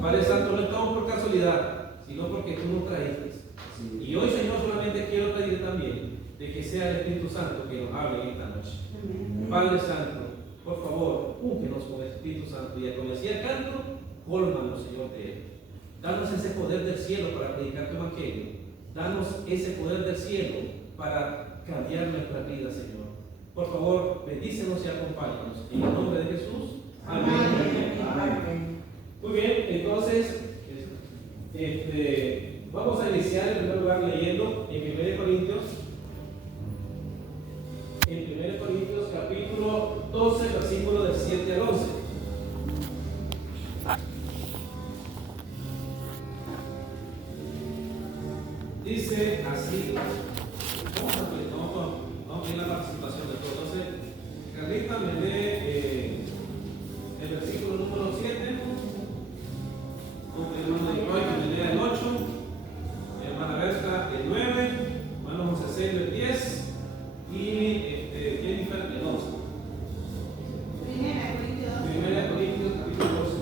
Padre Santo, no estamos por casualidad, sino porque tú nos trajiste. Y hoy, Señor, solamente quiero pedir también de que sea el Espíritu Santo que nos hable en esta noche. Padre Santo, por favor, úngenos con el Espíritu Santo y como decía el canto, cólmanos, Señor, de él. Danos ese poder del cielo para predicar tu evangelio. Danos ese poder del cielo para cambiar nuestra vida, Señor. Por favor, bendícenos y acompáñanos. En el nombre de Jesús. Amén. Amén. Muy bien, entonces, vamos a iniciar en primer lugar leyendo en 1 Corintios. En 1 Corintios capítulo 12, versículo del 7 al 11. Dice así, vamos a ver la participación de todos. Entonces, Carlita me lee el versículo número 7, el hermano Nicoy que me lee el 8, hermana Berta el 9, hermano José Celio el 10 y Jennifer el 11. 1 Corintios capítulo 12.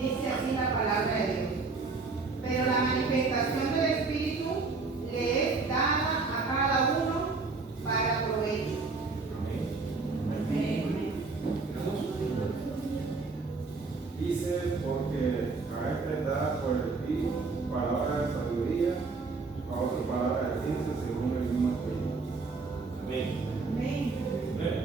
Dice así la palabra de Dios. Pero la manifestación del Espíritu le es dada a cada uno para provecho. Dice, porque a este da por el Espíritu palabra de sabiduría, a otro palabra de ciencia según el mismo Espíritu. Amén. Amén. Amén.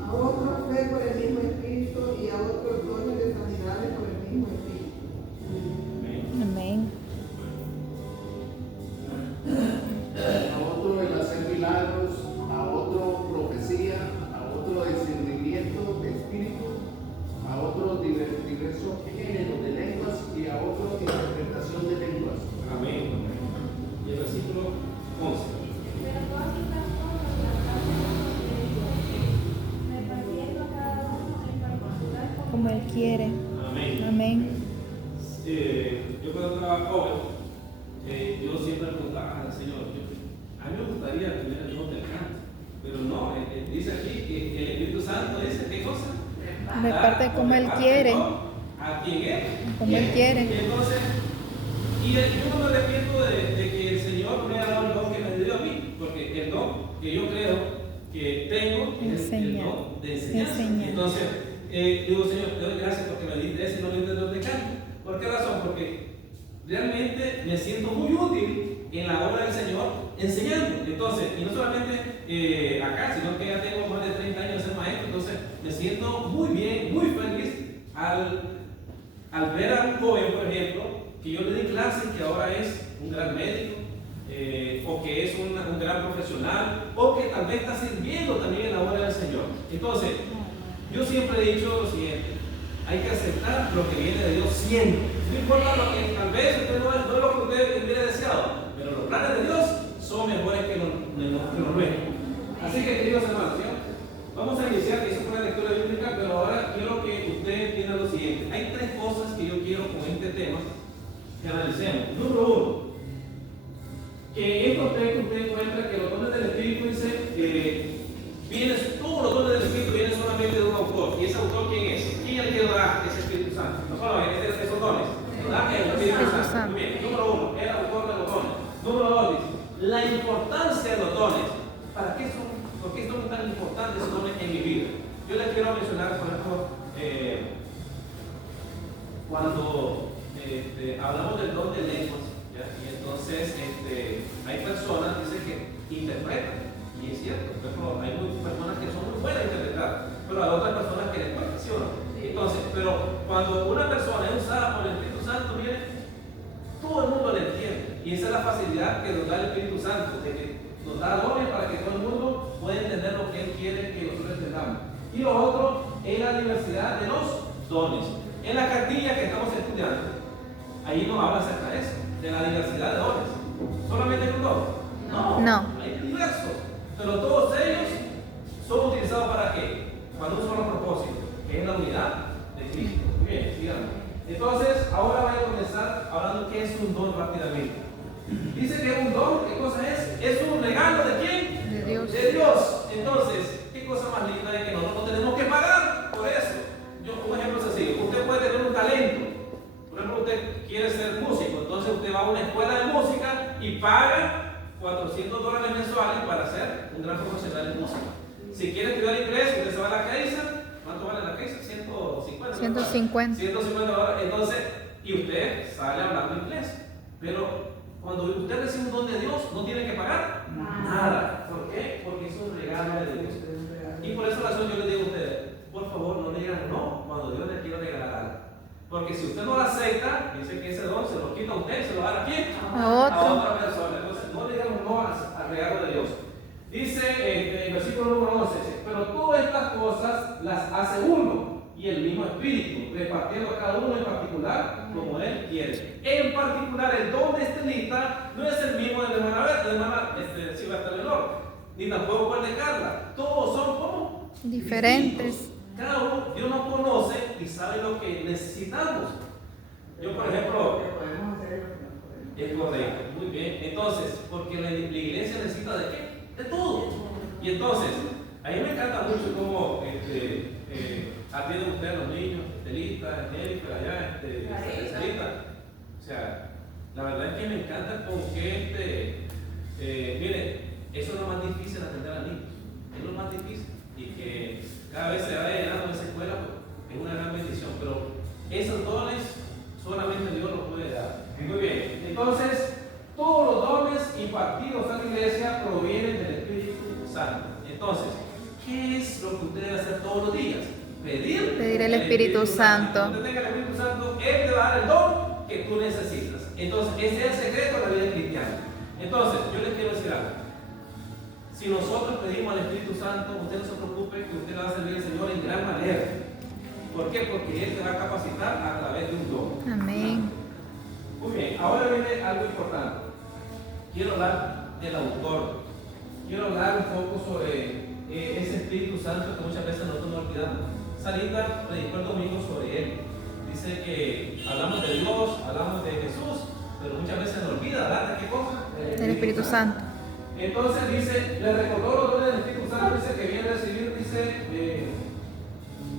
A otros fe por el mismo Espíritu y a otros dones de sanidades por el mismo Espíritu. Amén. A otro el hacer milagros, a otro profecía, a otro discernimiento de espíritu, a otro diversos géneros de lenguas y a otro interpretación de lenguas. Amén. Y el versículo 11. Pero todas estas cosas las hace Dios, repartiendo a cada uno en particular Como Él quiere. Amén. Amén. Yo cuando estaba joven, yo siempre preguntaba al Señor, a mí me gustaría tener el don del canto, pero no, dice aquí que el Espíritu Santo dice, ¿qué cosa? Reparte como Él quiere. ¿A quién es? Como Él quiere. Y entonces, yo no me arrepiento de que el Señor me ha dado el don que me dio a mí, porque el don que yo creo que tengo es el don de enseñanza. Entonces, digo, Señor, te doy gracias porque me diste ese don de canto. ¿Por qué razón? Porque realmente me siento muy útil en la obra del Señor enseñando. Entonces, y no solamente acá, sino que ya tengo más de 30 años de ser maestro, entonces me siento muy bien, muy feliz al ver a un joven, por ejemplo, que yo le di clases, que ahora es un gran médico, o que es un gran profesional, o que tal vez está sirviendo también en la obra del Señor. Entonces, yo siempre he dicho lo siguiente: hay que aceptar lo que viene de Dios siempre. No importa lo que tal vez usted no es lo que usted hubiera deseado, pero los planes de Dios son mejores que los nuestros. Así que, queridos hermanos, ¿sí? Vamos a iniciar, eso fue una lectura bíblica, pero ahora quiero que usted entienda lo siguiente. Hay tres cosas que yo quiero con este tema que analicemos. Número uno, que estos tres que usted encuentra que los dones del Espíritu dice todos los dones del Espíritu vienen solamente de un autor. ¿Y ese autor quién es? ¿Quién es el que lo da? Ese Espíritu Santo. No solamente esos dones, lo da el Espíritu Santo. Muy bien. Número uno, el autor de los dones. Número dos, dice la importancia de los dones. ¿Para qué son? ¿Por qué son tan importantes esos dones en mi vida? Yo les quiero mencionar, por ejemplo, cuando hablamos del don de lenguas, ¿ya? Y entonces hay personas, dice, que interpretan. Y es cierto, por ejemplo, hay muchas personas que son muy buenas a interpretar, pero hay otras personas que les cuesta, ¿sí o no? Entonces, pero cuando una persona es usada por el Espíritu Santo, mire, todo el mundo le entiende. Y esa es la facilidad que nos da el Espíritu Santo, de que nos da dones para que todo el mundo pueda entender lo que Él quiere que nosotros entendamos. Y lo otro es la diversidad de los dones. En la cartilla que estamos estudiando, ahí nos habla acerca de eso, de la diversidad de dones. ¿Solamente hay un don? No. Hay diversos. Pero todos ellos son utilizados para qué? Para un solo propósito, que es la unidad de Cristo. Bien, sigamos. Entonces, ahora voy a comenzar hablando qué es un don rápidamente. Dice que un don, ¿qué cosa es? Es un regalo de quién? De Dios. De Dios. Entonces, ¿qué cosa más linda es que nosotros no tenemos que pagar por eso? Un ejemplo paga $400 mensuales para ser un gran profesional en música. Si quiere estudiar inglés, usted se va a la Kaiser. ¿Cuánto vale la Kaiser? 150. 150. $150. Entonces, y usted sale hablando inglés. Pero cuando usted recibe un don de Dios, no tiene que pagar nada. ¿Por qué? Porque es un regalo de Dios. Y por esa razón yo le digo a ustedes, por favor, no le digan no cuando Dios le quiere regalar algo. Porque si usted no lo acepta, dice que ese don se lo quita a usted, se lo da a quién? A otra persona. Entonces, no le digan no al regalo de Dios. Dice en el versículo número 11, pero todas estas cosas las hace uno y el mismo Espíritu, repartiendo a cada uno en particular como Él quiere. En particular, el don de Estelita no es el mismo de la hermana Silvestre Leonor, ni tampoco el de Carla. Todos son como Diferentes. distintos. Cada uno, Dios nos conoce y sabe lo que necesitamos. Yo, por ejemplo, es correcto, muy bien. Entonces, porque la iglesia necesita de qué? De todo. Y entonces, a mí me encanta mucho cómo atienden ustedes a los niños, Estelita, Angélica, allá, Estelita. O sea, la verdad es que me encanta porque, mire, eso es lo más difícil de atender a niños. Es lo más difícil. Y que cada vez se vaya llenando en esa escuela, pues, es una gran bendición. Pero esos dones solamente Dios los puede dar. Muy bien. Entonces, todos los dones impartidos a la iglesia provienen del Espíritu Santo. Entonces, ¿qué es lo que usted debe hacer todos los días? Pedir el Espíritu Santo. Cuando usted tenga el Espíritu Santo, Él te va a dar el don que tú necesitas. Entonces, ese es el secreto de la vida cristiana. Entonces, yo les quiero decir algo. Si nosotros pedimos al Espíritu Santo, usted no se preocupe que usted le va a servir al Señor en gran manera. ¿Por qué? Porque Él te va a capacitar a través de un don. Amén. Muy bien, ahora viene algo importante. Quiero hablar del autor. Quiero hablar un poco sobre ese Espíritu Santo que muchas veces nosotros nos olvidamos. Salinda predicó el domingo sobre él. Dice que hablamos de Dios, hablamos de Jesús, pero muchas veces nos olvida hablar de qué cosa? Del Espíritu Santo. Entonces dice, le recordó los dones del Espíritu Santo, dice que viene a recibir, dice,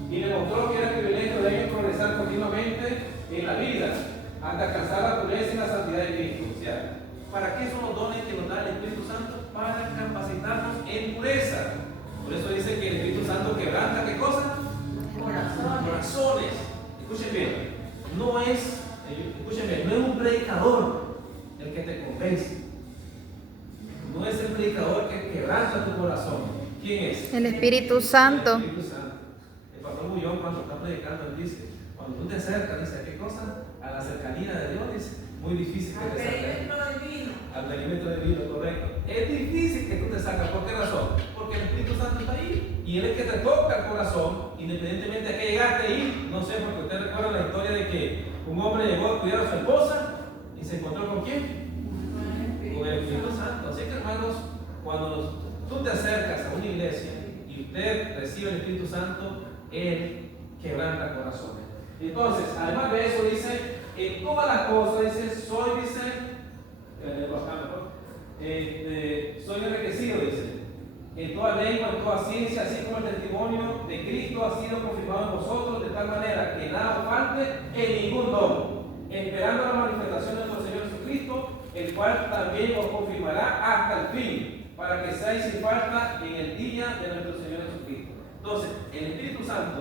y le mostró que era el privilegio de ellos progresar continuamente en la vida, hasta alcanzar la pureza y la santidad de Cristo. O sea, ¿para qué son los dones que nos da el Espíritu Santo? Para capacitarnos en pureza. Por eso dice que el Espíritu Santo quebranta, ¿qué cosa? Corazones. Escuchen bien, no es un predicador el que te convence. No es el predicador que quebranta tu corazón. ¿Quién es? El Espíritu Santo. El Espíritu Santo. El pastor Bullón, cuando está predicando, él dice, cuando tú te acercas, dice, ¿qué cosa? A la cercanía de Dios es muy difícil que te salgas. Al perímetro divino, correcto. Es difícil que tú te salgas. ¿Por qué razón? Porque el Espíritu Santo está ahí. Y Él es que te toca el corazón, independientemente de que llegaste ahí. No sé, porque usted recuerda la historia de que un hombre llegó a cuidar a su esposa y se encontró con ¿quién? Con el Espíritu Santo. Así que, hermanos, cuando tú te acercas a una iglesia y usted recibe el Espíritu Santo, Él quebranta corazones. Entonces, además de eso, dice, en todas las cosas, dice, soy enriquecido, dice, en toda lengua, en toda ciencia, así como el testimonio de Cristo ha sido confirmado en vosotros, de tal manera que nada falte en ningún don, esperando la manifestación de nuestro Señor Jesucristo, el cual también os confirmará hasta el fin, para que seáis sin falta en el día de nuestro Señor Jesucristo. Entonces, el Espíritu Santo,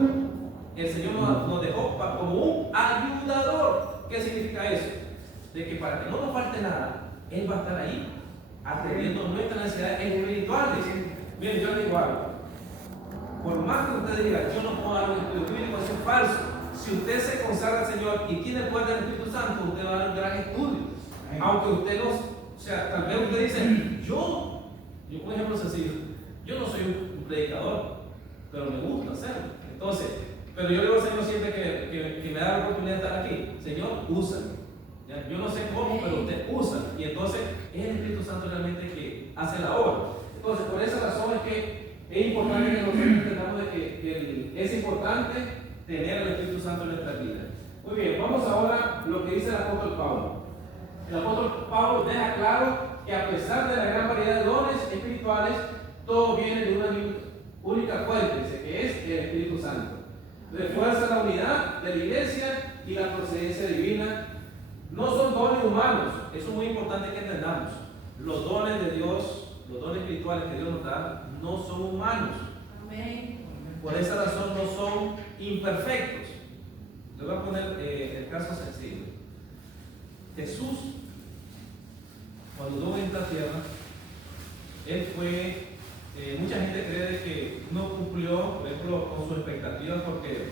el Señor nos dejó como un ayudador. ¿Qué significa eso? De que para que no nos falte nada, Él va a estar ahí, atendiendo nuestras necesidades espirituales. Miren, yo le digo algo. Por más que usted diga, yo no puedo dar un estudio bíblico, eso es falso. Si usted se consagra al Señor y tiene el poder del Espíritu Santo, usted va a dar un gran estudio. Aunque usted no, o sea, tal vez usted dice, yo un ejemplo sencillo, yo no soy un predicador, pero me gusta hacerlo. Entonces, pero yo le digo al Señor siempre que me da la oportunidad de estar aquí, Señor, úsame. ¿Ya? Yo no sé cómo, pero usted usa. Y entonces es el Espíritu Santo realmente que hace la obra. Entonces, por esa razón es que es importante que nosotros entendamos de que es importante tener el Espíritu Santo en nuestra vida. Muy bien, vamos ahora a lo que dice el apóstol Pablo. El apóstol Pablo deja claro que a pesar de la gran variedad de dones espirituales, todo viene de una única fuente, que es el Espíritu Santo. Refuerza la unidad de la iglesia y la procedencia divina. No son dones humanos, eso es muy importante que entendamos. los dones de Dios, los dones espirituales que Dios nos da, no son humanos. Por esa razón no son imperfectos. Les voy a poner el caso sencillo. Jesús, cuando estuvo en esta tierra, Él fue, mucha gente cree que no cumplió, por ejemplo, con sus expectativas, porque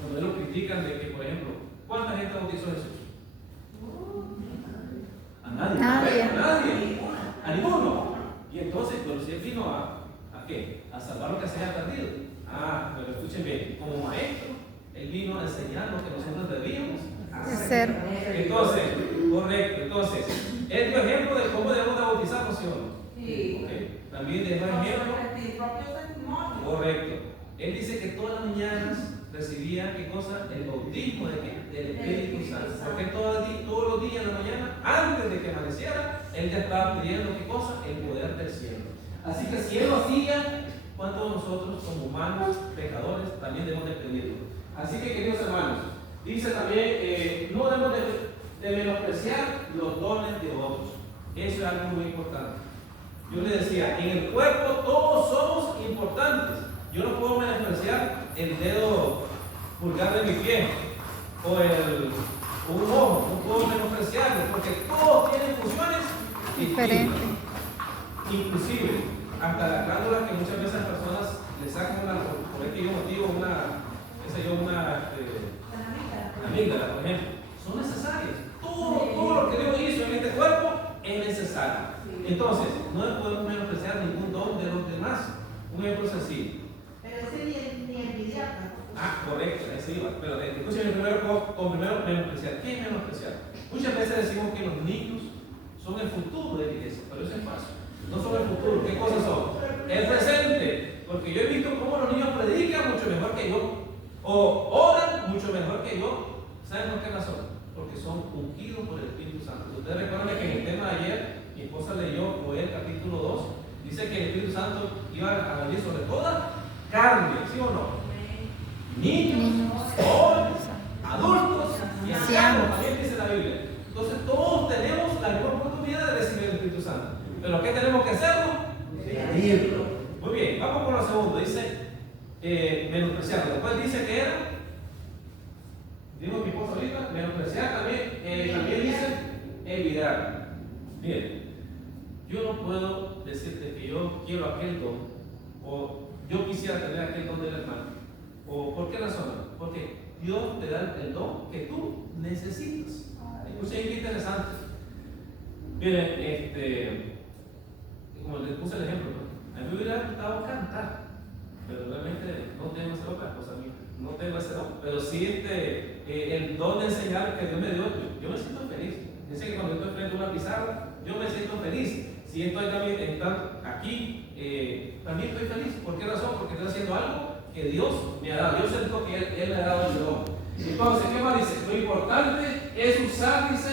cuando Él lo critican de que, por ejemplo, ¿cuánta gente bautizó Jesús? A nadie. Nadie. A ninguno. Y entonces, pero si Él vino ¿a qué? A salvar lo que se haya perdido. Pero escuchen bien, como maestro, Él vino a enseñar lo que nosotros debíamos hacer. Entonces, correcto. Entonces, Él dio ejemplo de cómo debemos de bautizarnos, ¿sí o no? Sí. Okay. También dio ejemplo. Correcto. Él dice que todas las mañanas recibía, ¿qué cosa? El bautismo de qué? Del Espíritu Santo. Porque todos los días en la mañana, antes de que amaneciera, Él ya estaba pidiendo, ¿qué cosa? El poder del cielo. Así que si Él lo hacía, ¿cuántos de nosotros como humanos, pecadores, también debemos de pedirlo? Así que, queridos hermanos, dice también, no debemos de menospreciar los dones de otros. Eso es algo muy importante. Yo le decía, en el cuerpo todos somos importantes. Yo no puedo menospreciar el dedo pulgar de mi pie o un ojo, no puedo menospreciarlo, porque todos tienen funciones Diferente. Inclusive, hasta las glándulas que muchas veces las personas le sacan por este motivo, una amígdala, por ejemplo, son necesarias. Todo lo que Dios hizo en este cuerpo es necesario. Entonces, no podemos menospreciar ningún don de los demás. Un ejemplo sencillo. Pero ese ni envidiar. Correcto, eso iba. Pero escúchame primero menospreciar. ¿Qué es menospreciar? Muchas veces decimos que los niños son el futuro de la iglesia, pero eso es falso. No son el futuro. ¿Qué cosas son? El presente. Porque yo he visto cómo los niños predican mucho mejor que yo, o oran mucho mejor que yo. ¿Saben por qué razón? Porque son ungidos por el Espíritu Santo. Ustedes recuerdan que en el tema de ayer, mi esposa leyó Joel capítulo 2, dice que el Espíritu Santo iba a venir sobre toda carne, ¿sí o no? Niños, jóvenes, adultos y ancianos, también dice la Biblia. Entonces todos tenemos la misma oportunidad de recibir el Espíritu Santo. Pero ¿qué tenemos que hacerlo? Pedirlo. Muy bien, vamos por lo segundo. Dice menospreciarlo. Después dice que era, digo mi esposa ahorita, menospreciar también dice evitar. Bien, yo no puedo decirte que yo quiero aquel don, o yo quisiera tener aquel don del hermano. ¿O por qué razón? Porque Dios te da el don que tú necesitas. Escuchen qué interesante. Miren, como les puse el ejemplo, a mí me hubiera gustado cantar, pero realmente no tengo esa otra cosa, no tengo ese don. Pero sí el don de enseñar que Dios me dio, yo me siento feliz. Dice que cuando estoy frente a una pizarra, yo me siento feliz. Si estoy también aquí, también estoy feliz. ¿Por qué razón? Porque estoy haciendo algo que Dios me ha dado. Yo siento que Él me ha dado el don. Entonces, ¿qué más dice? Lo importante es usar, dice,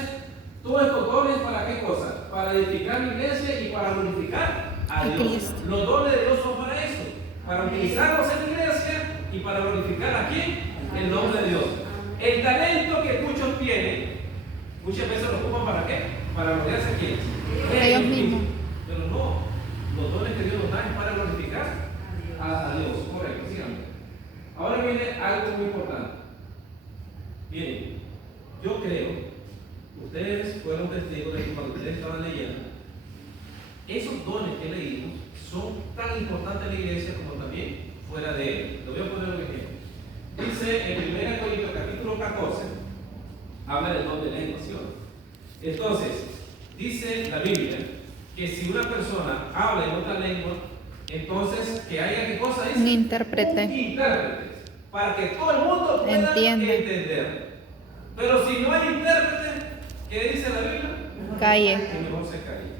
todos estos dones para qué cosa? Para edificar la iglesia y para glorificar a Dios. Los dones de Dios son para eso, para utilizarlos en la iglesia y para glorificar a quién? El nombre de Dios. El talento que muchos tienen, muchas veces lo ocupan para qué? Para gloriarse a quién? Ellos mismos. Pero no, los dones que Dios nos da es para glorificar a Dios. Correcto, síganme. Ahora viene algo muy importante. Miren, yo creo, ustedes fueron testigos de que cuando ustedes estaban leyendo, esos dones que leímos son tan importantes en la iglesia como también fuera de él. Lo voy a poner un ejemplo. Dice en 1 Corintios capítulo 14, habla del don de lengua, ¿sí o no? Entonces, dice la Biblia que si una persona habla en otra lengua, entonces que haya ¿qué cosa dice? Un intérprete. Un intérprete, para que todo el mundo pueda entender. Pero si no hay intérprete, ¿qué dice la Biblia? Calle. Que mejor se calle.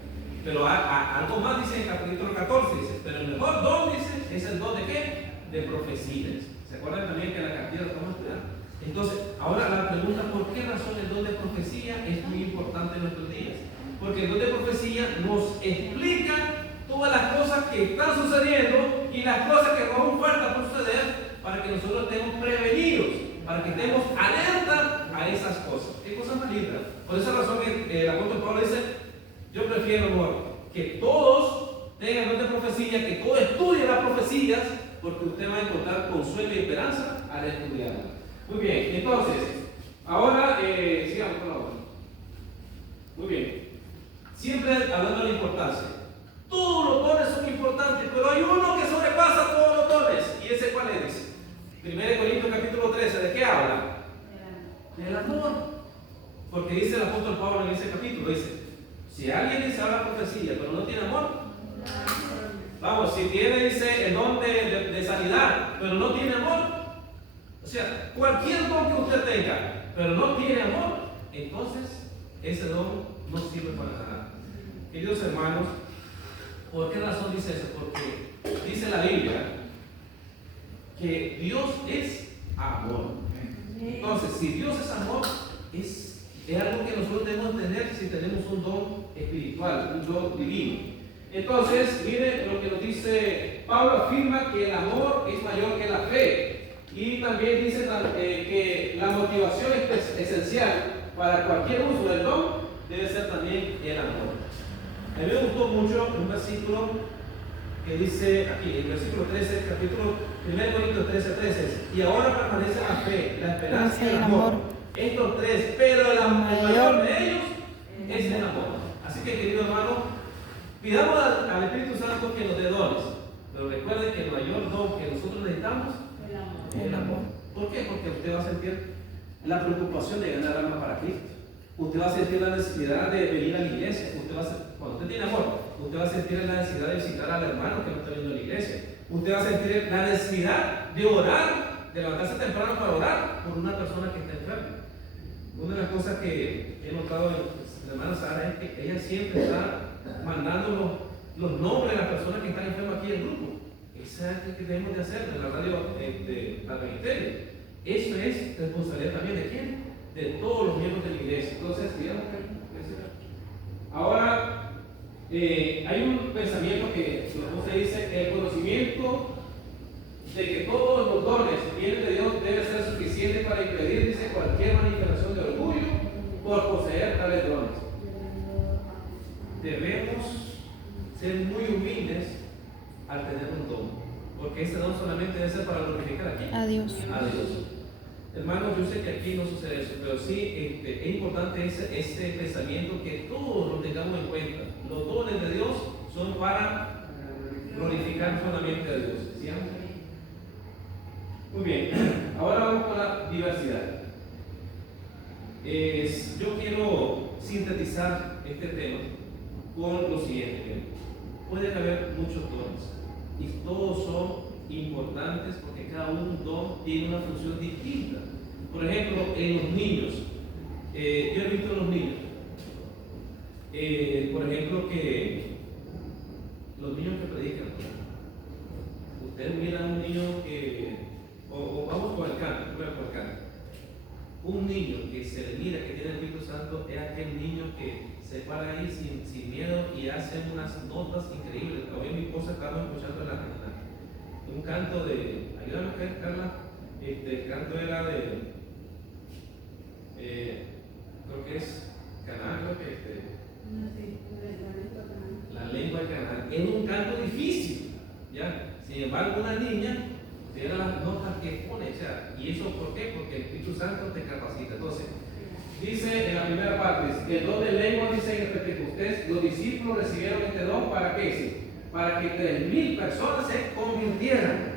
Pero algo más dice en el capítulo 14, dice, pero el mejor don, dice, es el don de qué? De profecías. ¿Se acuerdan también que la cantidad lo vamos a estudiar? Entonces, ahora la pregunta, ¿por qué razón el don de profecía es muy importante en nuestros días? Porque el don de profecía nos explica todas las cosas que están sucediendo y las cosas que aún faltan por suceder para que nosotros estemos prevenidos, para que estemos alerta a esas cosas. ¿Qué cosas más lindas? Por esa razón el apóstol Pablo dice, yo prefiero Muy bien, entonces, ahora sigamos con la otra. Muy bien. Siempre hablando de la importancia. Todos los dones son importantes, pero hay uno que sobrepasa todos los dones. ¿Y ese cuál es? 1 Corintios capítulo 13, ¿de qué habla? Del amor. Porque dice el apóstol Pablo en ese capítulo, dice, si alguien dice habla profecía, pero no tiene amor, vamos, si tiene, dice, el don de sanidad, pero no tiene amor, o sea, cualquier don que usted tenga, pero no tiene amor, entonces ese don no sirve para nada. Queridos hermanos, ¿por qué razón dice eso? Porque dice la Biblia que Dios es amor. Entonces, si Dios es amor, es algo que nosotros debemos tener si tenemos un don espiritual, un don divino. Entonces, mire lo que nos dice Pablo, afirma que el amor es mayor que la fe. Y también dice que la motivación esencial para cualquier uso del don debe ser también el amor. A mí me gustó mucho un versículo que dice aquí, el versículo 13, capítulo 1 Corintios 13, y ahora permanece la fe, la esperanza y el amor. Estos tres, pero el mayor de ellos es el amor. Así que, querido hermano, pidamos al Espíritu Santo que nos dé dones, pero recuerde que el mayor don que nosotros necesitamos es el amor. ¿Por qué? Porque usted va a sentir la preocupación de ganar alma para Cristo. Usted va a sentir la necesidad de venir a la iglesia. Cuando usted tiene amor, usted va a sentir la necesidad de visitar al hermano que no está viendo en la iglesia. Usted va a sentir la necesidad de orar, de levantarse temprano para orar por una persona que está enferma. Una de las cosas que he notado en la hermana Sara es que ella siempre está mandando los nombres de las personas que están enfermas aquí en el grupo. Eso es lo que debemos de hacer en la radio de Adventista. Eso es responsabilidad también de quién? De todos los miembros de la iglesia. Entonces, digamos que ahora hay un pensamiento que se dice: el conocimiento de que todos los dones vienen de Dios debe ser suficiente para impedir, dice, cualquier manifestación de orgullo por poseer tales dones. Debemos ser muy humildes al tener un don, porque ese don solamente debe ser para glorificar a quién? A Dios. A Dios. Hermanos, yo sé que aquí no sucede eso, pero sí es importante ese pensamiento que todos lo tengamos en cuenta. Los dones de Dios son para glorificar solamente a Dios. ¿Sí? Muy bien, ahora vamos con la diversidad. Yo quiero sintetizar este tema con lo siguiente. Pueden haber muchos dones y todos son importantes porque cada don tiene una función distinta. Por ejemplo, en los niños, yo he visto en los niños, por ejemplo, que los niños que predican, ustedes miran a un niño que, o vamos con el canto, un niño que se le mira que tiene el Espíritu Santo es aquel niño que se para ahí sin miedo y hace unas notas increíbles. Hoy mi esposa estaba escuchando en la mañana un canto de, ayúdame Carla, el canto era de, creo que es Canaán, creo que la lengua de Canaán. Es un canto difícil, ¿ya? Sin embargo, una niña tiene las notas que pone, o sea, ¿y eso por qué? Porque el Espíritu Santo te capacita. Entonces, dice en la primera parte, que el don de lengua dice en el Pentecostés, los discípulos recibieron este don, ¿para qué? Sí, para que 3,000 personas se convirtieran.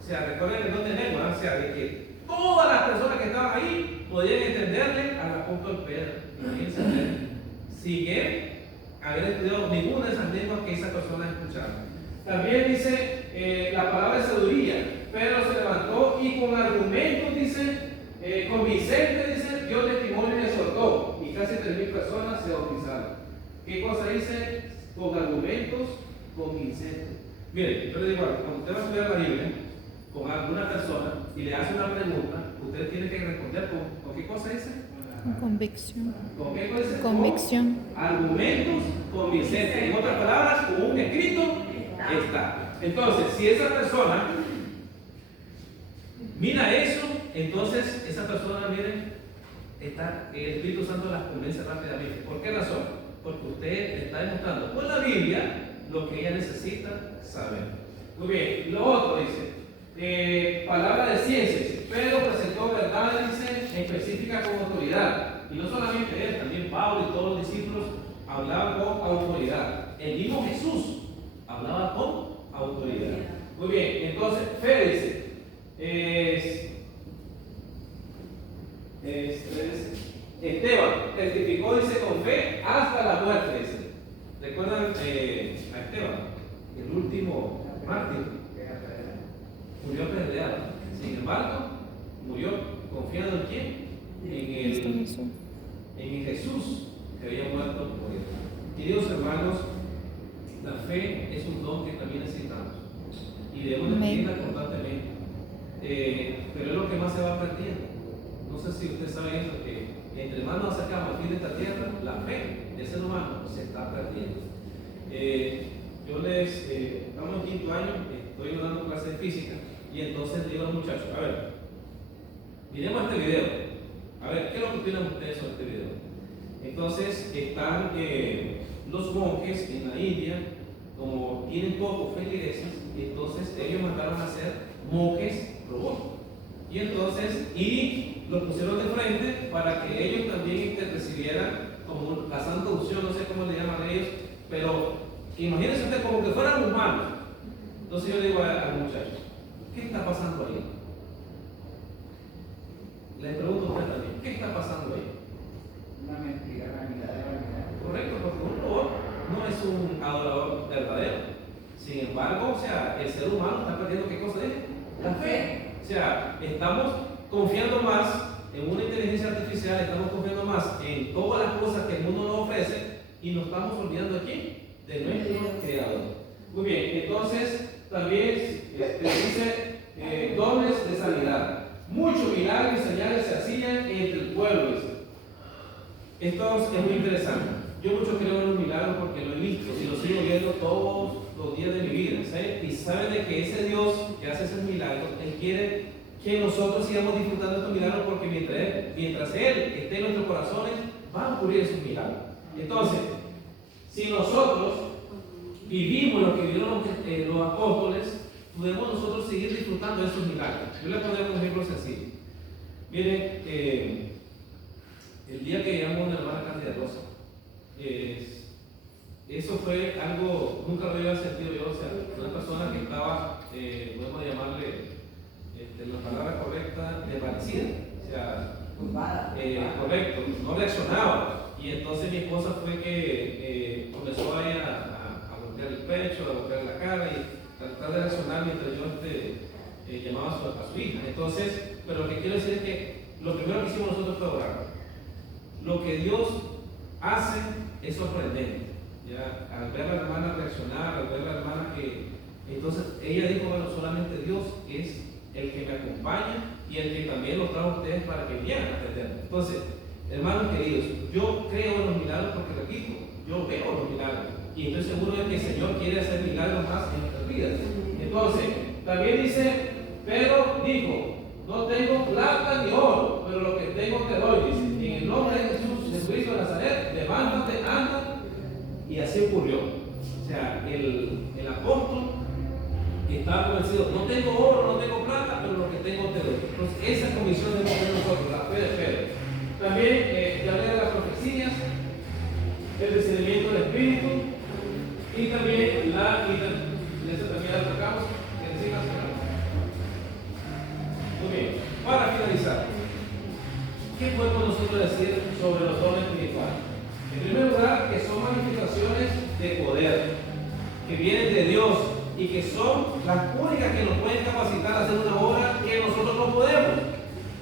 O sea, recuerden el don de lengua, o sea, de que todas las personas que estaban ahí podían entenderle al apóstol Pedro. Imagínense, sin él haber estudiado ninguna de esas lenguas que esa persona escuchaba. También dice la palabra de sabiduría. Pedro se levantó y con argumentos, dice, convincente, dice, dio testimonio y exhortó, y casi 3,000 personas se bautizaron. ¿Qué cosa dice? Con argumentos convincentes. Miren, yo le digo algo, cuando usted va a estudiar la Biblia con alguna persona y le hace una pregunta, usted tiene que responder con qué cosa dice. Con convicción. ¿Con qué cosa dice? Convicción. Con argumentos convincentes. En otras palabras, con un escrito está. Entonces, si esa persona mira eso, entonces esa persona, miren, el Espíritu Santo las convence rápidamente. ¿Por qué razón? Porque usted le está demostrando con la Biblia lo que ella necesita saber. Muy bien, lo otro dice, palabra de ciencia. Pedro presentó verdades específica con autoridad. Y no solamente él, también Pablo y todos los discípulos hablaban con autoridad. El mismo Jesús hablaba con autoridad. Muy bien, entonces fe dice, Esteban testificó, dice, con fe hasta la muerte, dice. ¿Recuerdan a Esteban? El último mártir. Murió apedreado. Sin embargo, murió confiando en quién? En Jesús, que había muerto por él. Queridos hermanos, la fe es un don que también necesitamos y debemos adquirirla constantemente. Pero es lo que más se va perdiendo. No sé si usted sabe eso, que entre más nos acercamos al fin de esta tierra, la fe del ser humano se está perdiendo. Estamos en quinto año, estoy dando clases de física, y entonces digo a los muchachos, a ver, miremos este video, a ver, ¿qué es lo que opinan ustedes sobre este video? Entonces están los monjes en la India, como tienen poco fe en iglesias, y entonces ellos mandaron a hacer monjes robots. Y entonces, los pusieron de frente para que ellos también recibieran como la santa unción, no sé cómo le llaman ellos, pero imagínense usted como que fueran humanos. Entonces yo digo al muchacho, ¿qué está pasando ahí? Les pregunto a usted también, ¿qué está pasando ahí? Una mentira, realidad. Correcto, porque un robot no es un adorador verdadero. Sin embargo, o sea, el ser humano está perdiendo, ¿qué cosa es? La fe. O sea, estamos confiando más en una inteligencia artificial, estamos confiando más en todas las cosas que el mundo nos ofrece y nos estamos olvidando aquí de nuestro Creador. Muy bien, entonces también dice dones de sanidad. Muchos milagros y señales se hacían entre el pueblo. Esto es muy interesante. Yo mucho creo en los milagros porque lo he visto y lo sigo viendo todos los días de mi vida. ¿Sí? Y saben de que ese Dios que hace esos milagros, Él quiere que nosotros sigamos disfrutando de estos milagros porque mientras Él esté en nuestros corazones, van a ocurrir esos milagros. Entonces, si nosotros vivimos lo que vivieron los apóstoles, podemos nosotros seguir disfrutando de esos milagros. Yo les pondré un ejemplo sencillo. Miren, el día que llamó una hermana Cándida Rosa, eso fue algo, nunca lo había sentido yo, o sea, una persona que estaba, podemos llamarle la palabra correcta, desvanecida, o sea, correcto, no reaccionaba. Y entonces mi esposa fue que comenzó a golpear el pecho, a golpear la cara y tratar de reaccionar mientras yo llamaba a su hija. Entonces, pero lo que quiero decir es que lo primero que hicimos nosotros fue orar. Lo que Dios hace es sorprendente. ¿Ya? Al ver a la hermana reaccionar, al ver a la hermana entonces ella dijo, bueno, solamente Dios es el que me acompaña y el que también los trajo a ustedes para que vinieran a atenderme. Entonces, hermanos queridos, yo creo en los milagros porque repito, yo veo los milagros y estoy seguro de que el Señor quiere hacer milagros más en nuestras vidas. Entonces, también dice, Pedro dijo, no tengo plata ni oro, pero lo que tengo te doy, dice, en el nombre de Jesús, Jesucristo de Nazaret, levántate, anda. Y así ocurrió. O sea, el apóstol estaba convencido, no tengo oro, no tengo plata, pero lo que tengo te doy. Entonces, esa convicción debemos tener nosotros, la fe de Pedro. También ya hablé de las profecías, el discernimiento del Espíritu y también también la tocamos, muy bien, para finalizar, ¿qué podemos nosotros decir sobre los dones espirituales? En primer lugar, que son manifestaciones de poder, que vienen de Dios y que son las únicas que nos pueden capacitar a hacer una obra que nosotros no podemos.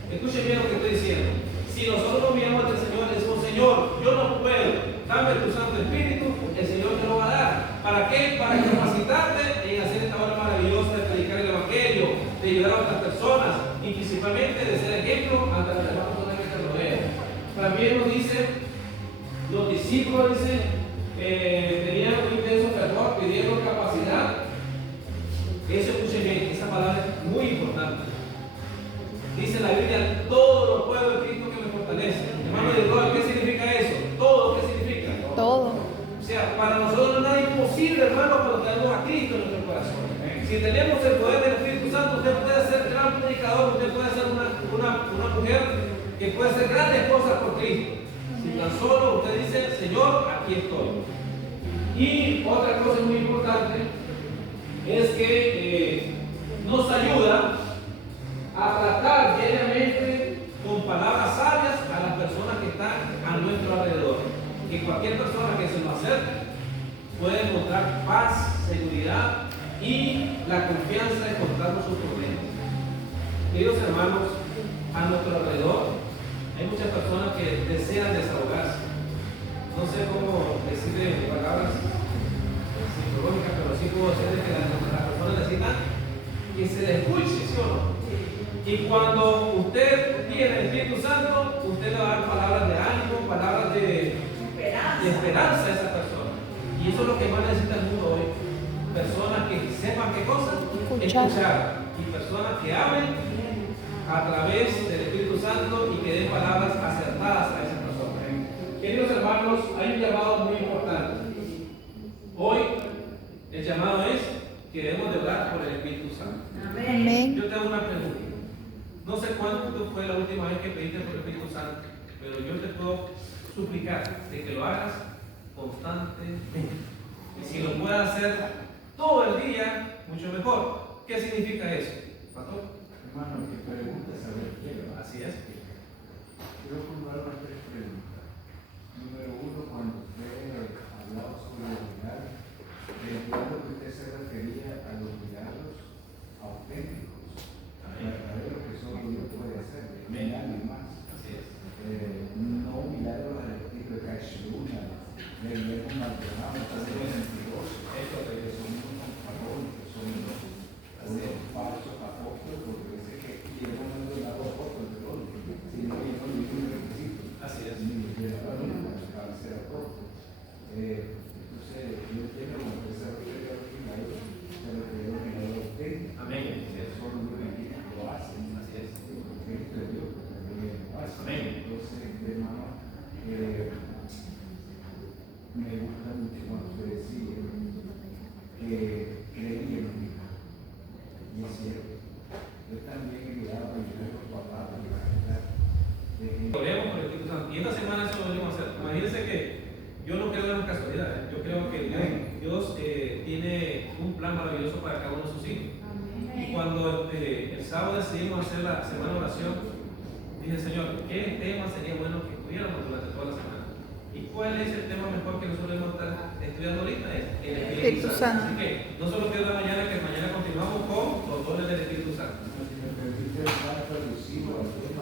Escuchen bien lo que estoy diciendo. Si nosotros nos miramos al Señor y decimos, Señor, yo no puedo, dame tu Santo Espíritu, el Señor te lo va a dar. ¿Para qué? Para capacitarte en hacer esta obra maravillosa de predicar el Evangelio, de ayudar a otras personas y principalmente de ser ejemplo ante las demás personas que te rodean. También nos dice, los discípulos tenían un intenso fervor, pidieron capacidad. Eso, escuchen bien, esa palabra es muy importante. Dice la Biblia, todo lo puedo en Cristo que me fortalece. Hermano de Dios, ¿qué significa eso? Todo, ¿qué significa? Todo. O sea, para nosotros no es nada imposible, hermano, cuando tenemos a Cristo en nuestro corazón. Si tenemos el poder del Espíritu Santo, usted puede ser gran predicador, usted puede ser una mujer que puede hacer grandes cosas por Cristo. Si tan solo usted dice, Señor, aquí estoy. Y otra cosa muy importante es que nos ayuda a tratar diariamente con palabras sabias a las personas que están a nuestro alrededor. Que cualquier persona que se nos acerque puede encontrar paz, seguridad y la confianza de contarnos sus problemas. Queridos hermanos, a nuestro alrededor hay muchas personas que desean desahogarse. No sé cómo decirle palabras psicológicas, pero sí puedo decirle que las personas necesitan que se les escuche, ¿sí o no? Y cuando usted tiene el Espíritu Santo, usted le va a dar palabras de ánimo, palabras de esperanza a esa persona. Y eso es lo que más necesita el mundo hoy. Personas que sepan qué cosas, escuchar. Y personas que hablen a través del Espíritu Santo y que den palabras acertadas a esa persona. Queridos hermanos, hay un llamado muy importante. Hoy el llamado es que debemos de orar por el Espíritu Santo. Amén. Yo te hago una pregunta. No sé cuánto fue la última vez que pediste por el Espíritu Santo, pero yo te puedo suplicar de que lo hagas constantemente. Y si lo puedes hacer todo el día, mucho mejor. ¿Qué significa eso, pastor? Hermano, que preguntas a ver quiero. Así es. Quiero formular unas 3 preguntas. Número 1, cuando usted hablaba sobre los milagros, entiendo que usted se refería a los milagros auténticos, verdaderos que solo Dios puede hacer, no nadie más. Así es. No milagros al estilo de Caixluna, de Diego Maldonado, de mentirosos, que son unos parones, que son unos falsos apóstoles, porque dice que Diego Maldonado apóstol, perdón, sino que no hay ningún requisito. Así es. Ni siquiera para ser apóstol. Entonces, yo entiendo como que se refiere a los milagros, se refiere a los milagros auténticos. Amén. Así es. Son los que lo hacen. Así es. Cristo es Dios, pero también lo hace. Amén. Entonces, hermano, me gusta mucho cuando usted decía que creía en los milagros. Y es cierto. Yo también he mirado a los papás de la verdad. Oremos por el Espíritu Santo. Y esta semana eso lo venimos a hacer. Imagínense que yo no creo en las casualidades. Yo creo que Dios tiene un plan maravilloso para cada uno de sus hijos. Y cuando el sábado decidimos hacer la semana de oración, dije, Señor, ¿qué tema sería bueno que estudiáramos durante toda la semana? ¿Y cuál es el tema mejor que nosotros debemos estar estudiando ahorita? Es el Espíritu Santo. Así que no solo queda mañana, que mañana continuamos con los dones del Espíritu Santo. Si me permite, más traducido al tema